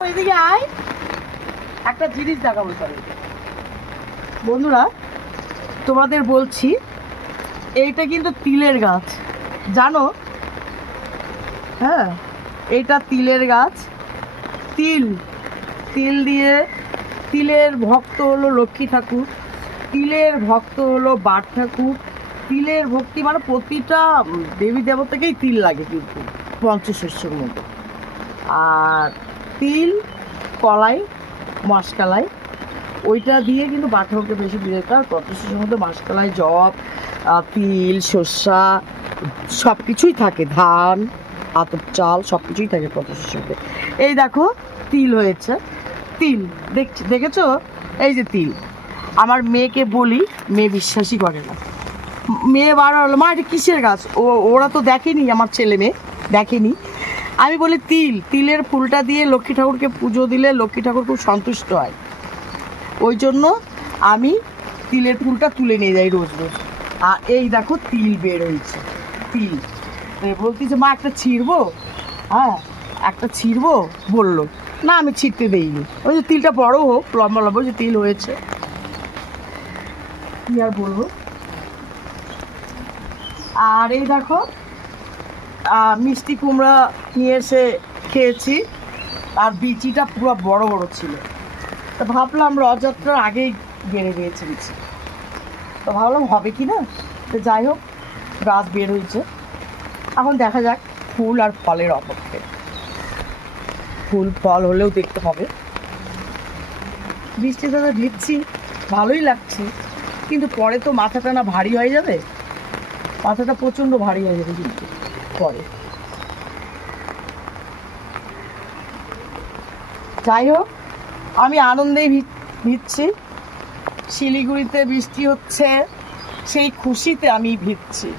এদিকে আয়, একটা জিনিস দেখাবো সবাই বন্ধুরা, তোমাদের বলছি এইটা কিন্তু তিলের গাছ, জানো? হ্যাঁ, এটা তিলের গাছ। তিল তিল দিয়ে, তিলের ভক্ত হলো লক্ষ্মী ঠাকুর, তিলের ভক্ত হলো বাট ঠাকুর। তিলের ভক্তি মানে প্রতিটা দেবী দেবতাকেই তিল লাগে কিন্তু পঞ্চশস্যের মধ্যে। আর তিল, কলাই, মাসকালাই, ওইটা দিয়ে কিন্তু বাট ঠাকুরকে বেশি দিয়ে দিতে হয়। পঞ্চশস্যের মধ্যে মাসকালাই, জব, তিল, শস্যা সব কিছুই থাকে, ধান, আতপ চাল সব কিছুই থাকে পঞ্চশস্যের মধ্যে। এই দেখো তিল হয়েছে, তিল দেখেছো? এই যে তিল। আমার মেয়েকে বলি, মেয়ে বিশ্বাসই করে না। মেয়ে বারবার হলো, মা এটা কিসের গাছ? ওরা তো দেখেনি, আমার ছেলে মেয়ে দেখেনি। আমি বলি তিলের ফুলটা দিয়ে লক্ষ্মী ঠাকুরকে পুজো দিলে লক্ষ্মী ঠাকুর খুব সন্তুষ্ট হয়। ওই জন্য আমি তিলের ফুলটা তুলে নিয়ে যাই রোজ রোজ। আর এই দেখো তিল বের হয়েছে, তিল। বলতেছে মা একটা ছিঁড়বো? হ্যাঁ, একটা ছিঁড়বো বললো। না, আমি ছিঁড়তে দেইনি। ওই যে তিলটা বড় হোক, লম্বা লম্বা যে তিল হয়েছে, কি আর বলবো। আর এই দেখো মিষ্টি কুমড়া নিয়ে এসে খেয়েছি, আর বিচিটা পুরো বড় বড় ছিল। তো ভাবলাম রথযাত্রার আগেই বেড়ে গিয়েছে বিচি, তো ভাবলাম হবে কি না। তো যাই হোক, গাছ বের হয়েছে। এখন দেখা যাক, ফুল আর ফলের অপেক্ষে। ফুল ফল হলেও দেখতে হবে। বৃষ্টিতে তো ভিজছি, ভালোই লাগছে, কিন্তু পরে তো মাথাটা না ভারী হয়ে যাবে, মাথাটা প্রচণ্ড ভারী হয়ে যাবে কিন্তু পরে। যাই হোক, আমি আনন্দেই ভিজছি। শিলিগুড়িতে বৃষ্টি হচ্ছে, সেই খুশিতে আমি ভিজছি।